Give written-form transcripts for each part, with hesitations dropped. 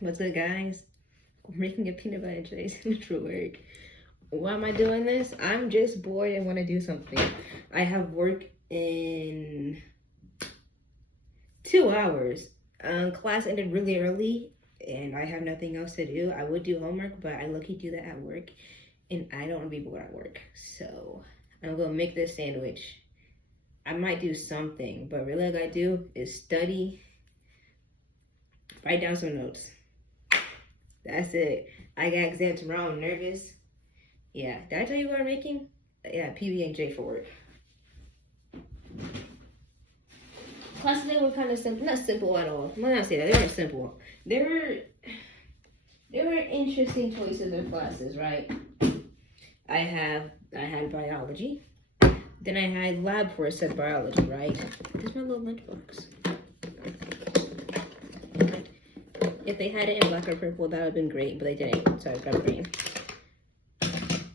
What's up, guys? I'm making a peanut butter and jelly sandwich for work. Why am I doing this? I'm just bored and want to do something. I have work in 2 hours. Class ended really early and I have nothing else to do. I would do homework, but I lucky do that at work and I don't want to be bored at work. So I'm gonna make this sandwich. I might do something, but really all I gotta do is study, write down some notes. That's it. I got exam tomorrow. I'm nervous. Yeah. Did I tell you what I'm making? Yeah, pb&j for work. Classes today were kind of simple. Not simple at all. I'm not gonna say that. They weren't simple. There were interesting choices of classes, right? I had biology. Then I had lab for a set biology, right? There's my little lunchbox. If they had it in black or purple, that would have been great, but they didn't, so I got green.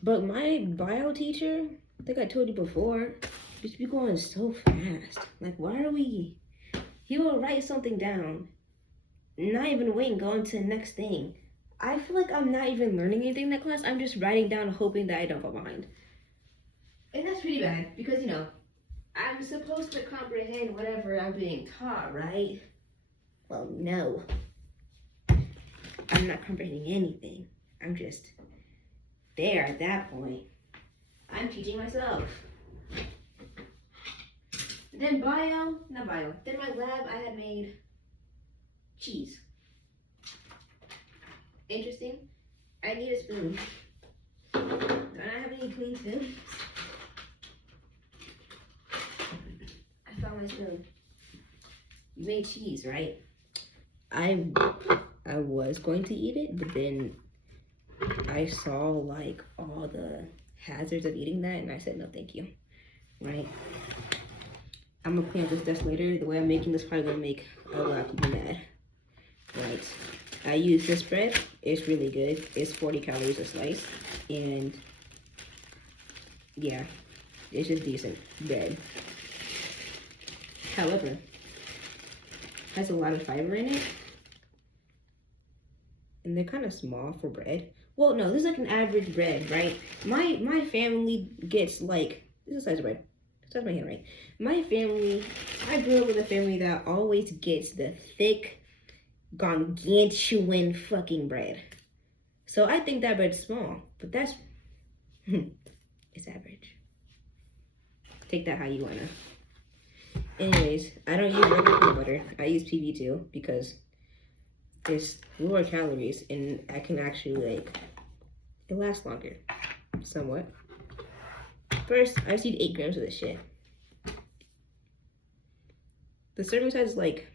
But my bio teacher, I think I told you before, used to be going so fast. Like, why are we? He will write something down, not even wait and go on to the next thing. I feel like I'm not even learning anything in that class. I'm just writing down, hoping that I don't fall behind. And that's pretty bad because, I'm supposed to comprehend whatever I'm being taught, right? Well, no. I'm not comprehending anything. I'm just there at that point. I'm teaching myself. Then then my lab, I had made cheese. Interesting. I need a spoon. Do I not have any clean spoons? I found my spoon. You made cheese, right? I was going to eat it, but then I saw like all the hazards of eating that and I said no thank you, right? I'm gonna clean up this desk later. The way I'm making this probably gonna make a lot of people mad, right? I use this bread. It's really good. It's 40 calories a slice and yeah, it's just decent bread. However, has a lot of fiber in it. And they're kind of small for bread. Well, no, this is like an average bread, right? My family gets like, this is the size of bread. That's my hand, right? My family, I grew up with a family that always gets the thick, gargantuan fucking bread. So I think that bread's small, but that's, it's average. Take that how you wanna. Anyways, I don't use regular peanut butter. I use PB2 because it's lower calories and I can actually it lasts longer, somewhat. First, I just need 8 grams of this shit. The serving size is like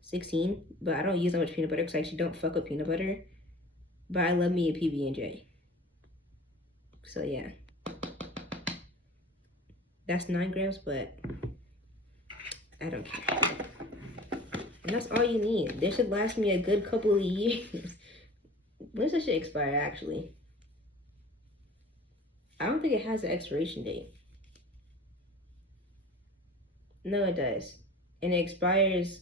16, but I don't use that much peanut butter because I actually don't fuck up peanut butter. But I love me a PB&J. So yeah. That's 9 grams, but I don't care. And that's all you need. This should last me a good couple of years. When does this shit expire, actually? I don't think it has an expiration date. No, it does. And it expires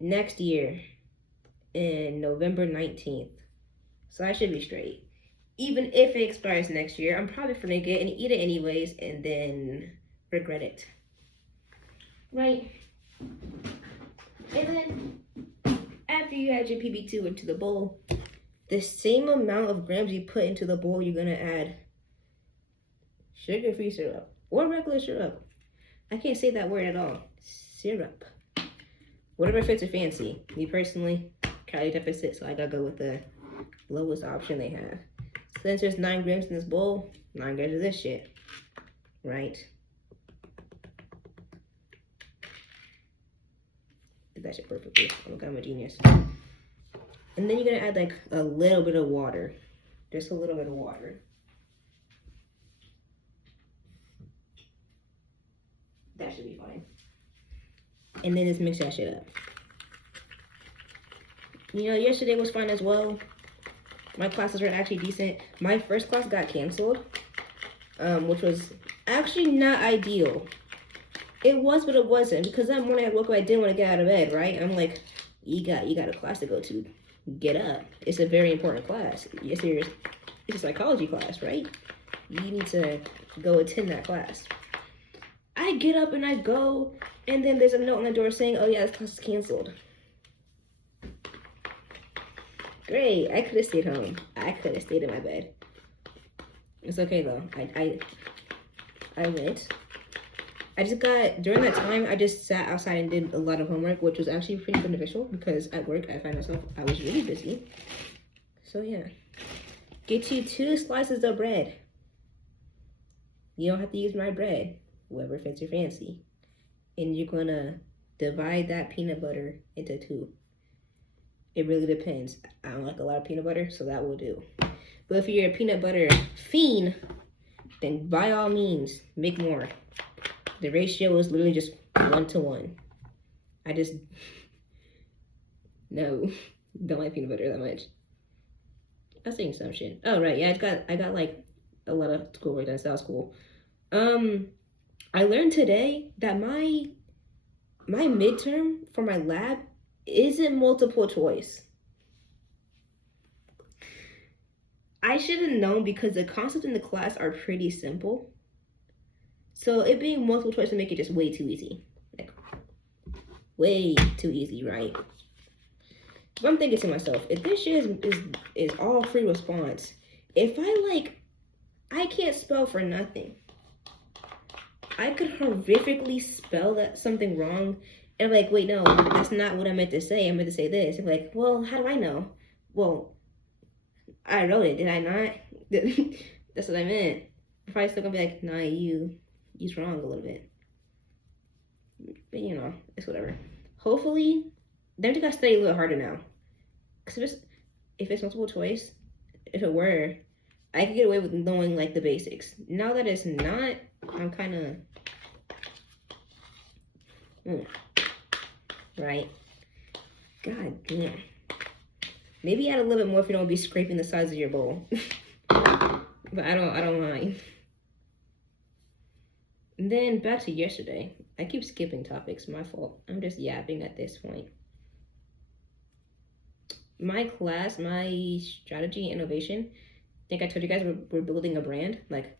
next year in November 19th. So I should be straight. Even if it expires next year, I'm probably gonna get and eat it anyways and then regret it. Right? And then after you add your PB2 into the bowl, the same amount of grams you put into the bowl, you're gonna add sugar-free syrup or regular syrup. I can't say that word at all. Syrup. Whatever fits your fancy. Me personally, calorie deficit, so I gotta go with the lowest option they have. Since there's 9 grams in this bowl, 9 grams of this shit, right? That shit perfectly. Oh my god, I'm a genius. And then you're gonna add like a little bit of water. Just a little bit of water. That should be fine. And then just mix that shit up. Yesterday was fun as well. My classes were actually decent. My first class got canceled, which was actually not ideal. It was, but it wasn't, because that morning I woke up, I didn't want to get out of bed, right? I'm like, You got a class to go to. Get up. It's a very important class. It's a psychology class, right? You need to go attend that class. I get up and I go, and then there's a note on the door saying, oh yeah, this class is canceled. Great, I could have stayed home. I could have stayed in my bed. It's okay though. I went. I just got, during that time, I just sat outside and did a lot of homework, which was actually pretty beneficial because at work, I find myself, I was really busy. So yeah. Get you 2 slices of bread. You don't have to use my bread, whoever fits your fancy. And you're gonna divide that peanut butter into 2. It really depends. I don't like a lot of peanut butter, so that will do. But if you're a peanut butter fiend, then by all means, make more. The ratio is literally just 1 to 1. I just, no, don't like peanut butter that much. I was saying some shit. Oh, right, yeah, I got like a lot of schoolwork done, so that was cool. I learned today that my midterm for my lab isn't multiple choice. I should have known because the concepts in the class are pretty simple. So it being multiple choice would make it just way too easy. Like, way too easy, right? But I'm thinking to myself, if this shit is all free response, if I can't spell for nothing. I could horrifically spell that something wrong and I'm like, wait, no, that's not what I meant to say. I meant to say this. I'm like, well, how do I know? Well, I wrote it, did I not? That's what I meant. I'm probably still gonna be like, nah, you's wrong a little bit. But you know, it's whatever. Hopefully, they gotta study a little harder now. Cause if it's multiple choice, if it were, I could get away with knowing like the basics. Now that it's not, I'm kind of right. God damn. Maybe add a little bit more if you don't be scraping the sides of your bowl. But I don't mind. And then back to yesterday. I keep skipping topics, my fault. I'm just yapping at this point. My class, my strategy and innovation, I think I told you guys we're building a brand, like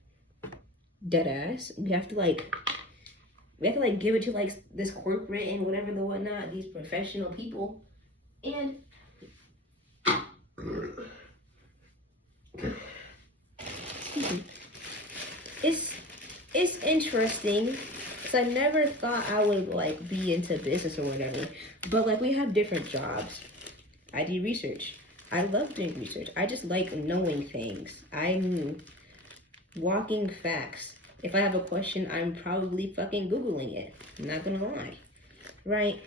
dead ass. We have to give it to like this corporate and whatever the whatnot, these professional people. And it's interesting because I never thought I would like be into business or whatever. But like we have different jobs. I do research. I love doing research. I just like knowing things. I'm walking facts. If I have a question, I'm probably fucking Googling it. I'm not gonna lie. Right?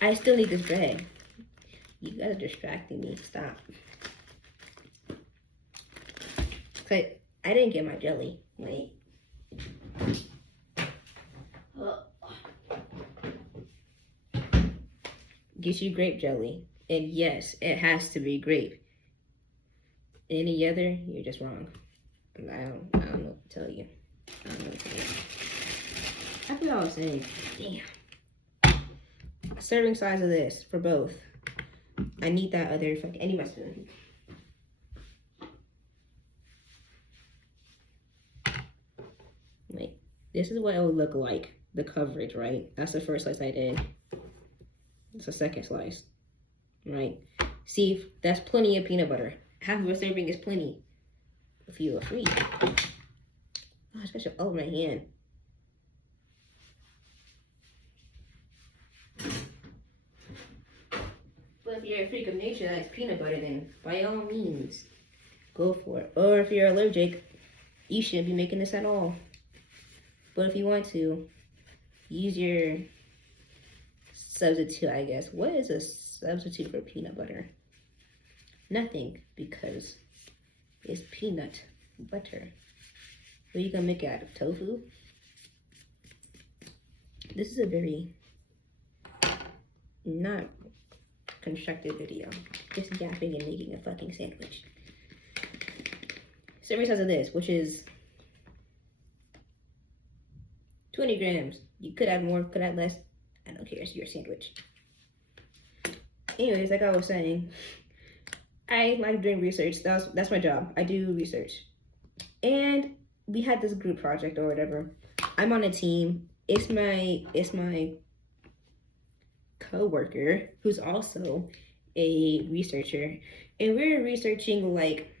I still need this bag. You guys are distracting me. Stop. I didn't get my jelly. Wait. Get you grape jelly. And yes, it has to be grape. Any other, you're just wrong. I don't know what to tell you. I don't know what to tell you. I forgot what I was saying. Damn. A serving size of this for both. I need that other fucking, I need my spoon. Wait, this is what it would look like. The coverage, right? That's the first slice I did. It's the second slice, right? See, that's plenty of peanut butter. Half of a serving is plenty. If you are free. Oh, especially, oh, my hand. But if you're a freak of nature that likes peanut butter, then by all means, go for it. Or if you're allergic, you shouldn't be making this at all. But if you want to, use your substitute, I guess. What is a substitute for peanut butter? Nothing, because it's peanut butter. What are you gonna make it out of? Tofu? This is a very not constructive video. Just yapping and making a fucking sandwich. Serving size of this, which is 20 grams. You could add more, could add less. I don't care, it's your sandwich. Anyways, like I was saying, I like doing research. That's my job. I do research. And we had this group project or whatever. I'm on a team. It's my co-worker who's also a researcher, and we're researching like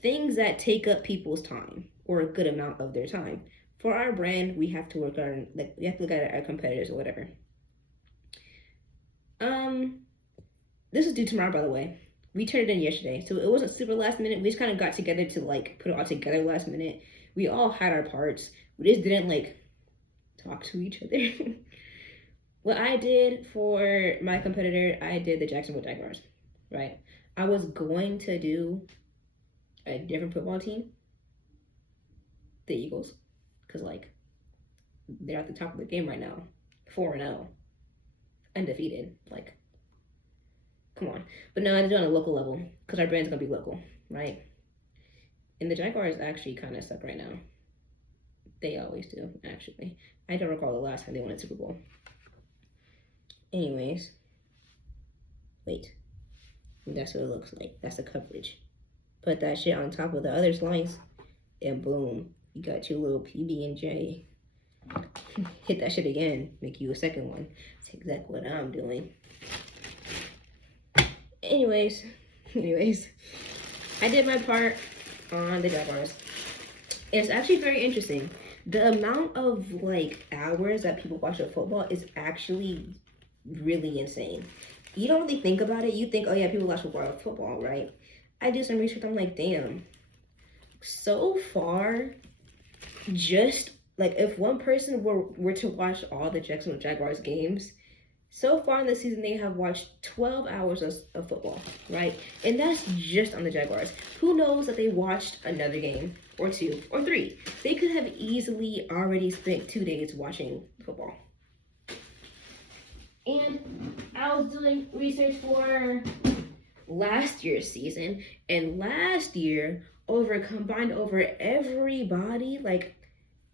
things that take up people's time or a good amount of their time. For our brand, we have to work on like we have to look at our competitors or whatever. This is due tomorrow, by the way. We turned it in yesterday, so it wasn't super last minute. We just kind of got together to like put it all together last minute. We all had our parts. We just didn't like talk to each other. What I did for my competitor, I did the Jacksonville Jaguars, right? I was going to do a different football team, the Eagles, because like they're at the top of the game right now, 4-0, undefeated. Like, come on. But no, I did it on a local level because our brand's gonna be local, right? And the Jaguars actually kind of suck right now. They always do, actually. I don't recall the last time they won a Super Bowl. Anyways, wait. That's what it looks like. That's the coverage. Put that shit on top of the other lines, and boom, you got your little pb&j. Hit that shit again, make you a second one. That's exactly what I'm doing. Anyways, I did my part on the Jaguars. It's actually very interesting. The amount of like hours that people watch football is actually really insane. You don't really think about it. You think, oh yeah, people watch football, right? I do some research. I'm like, damn. So far, just like if one person were to watch all the Jacksonville Jaguars games, so far in the season they have watched 12 hours of football, right? And that's just on the Jaguars. Who knows that they watched another game or 2 or 3? They could have easily already spent 2 days watching football. And I was doing research for last year's season, and last year combined over everybody, like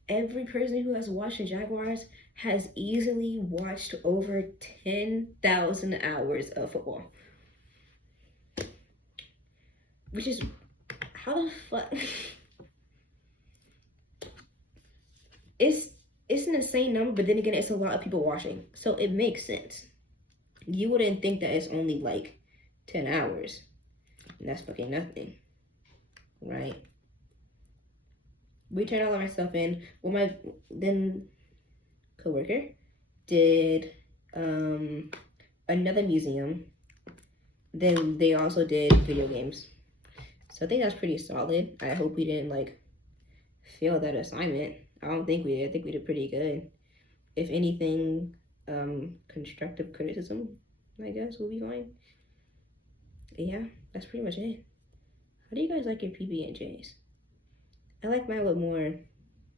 every person who has watched the Jaguars has easily watched over 10,000 hours of football, which is how the fuck it's an insane number, but then again, it's a lot of people watching, so it makes sense. You wouldn't think that it's only like 10 hours, and that's fucking nothing, right? We turned all of our stuff in. Well, my then co-worker did another museum. Then they also did video games. So I think that's pretty solid. I hope we didn't like fail that assignment. I don't think we did. I think we did pretty good. If anything, constructive criticism, I guess, will be fine. Yeah, that's pretty much it. How do you guys like your PB&Js? I like mine with more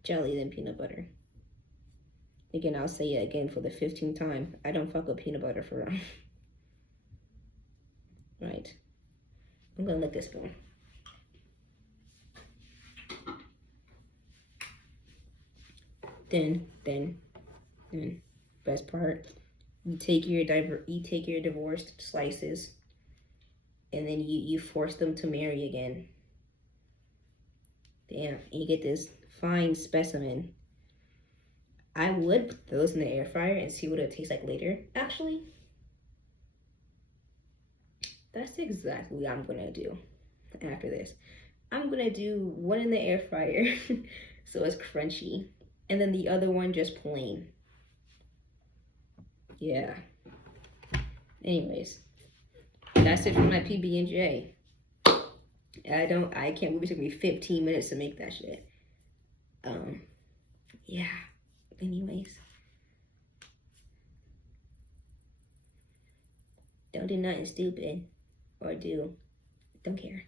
jelly than peanut butter. Again, I'll say it again for the 15th time. I don't fuck with peanut butter for real. Right. I'm gonna lick this spoon. Then, best part, you take your divorced slices, and then you force them to marry again. Damn, and you get this fine specimen. I would put those in the air fryer and see what it tastes like later. Actually, that's exactly what I'm gonna do after this. I'm gonna do one in the air fryer so it's crunchy, and then the other one just plain. Yeah. Anyways, that's it for my PB&J. I can't believe it took me 15 minutes to make that shit. Yeah. Anyways. Don't do nothing stupid. Or don't care.